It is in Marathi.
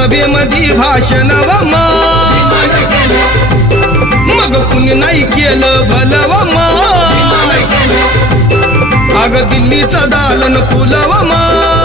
सभेमध्ये भाषण व माय, मग कुणी नाही केलं भलं व माय, अग दिल्लीचं दालन फुलं व माय.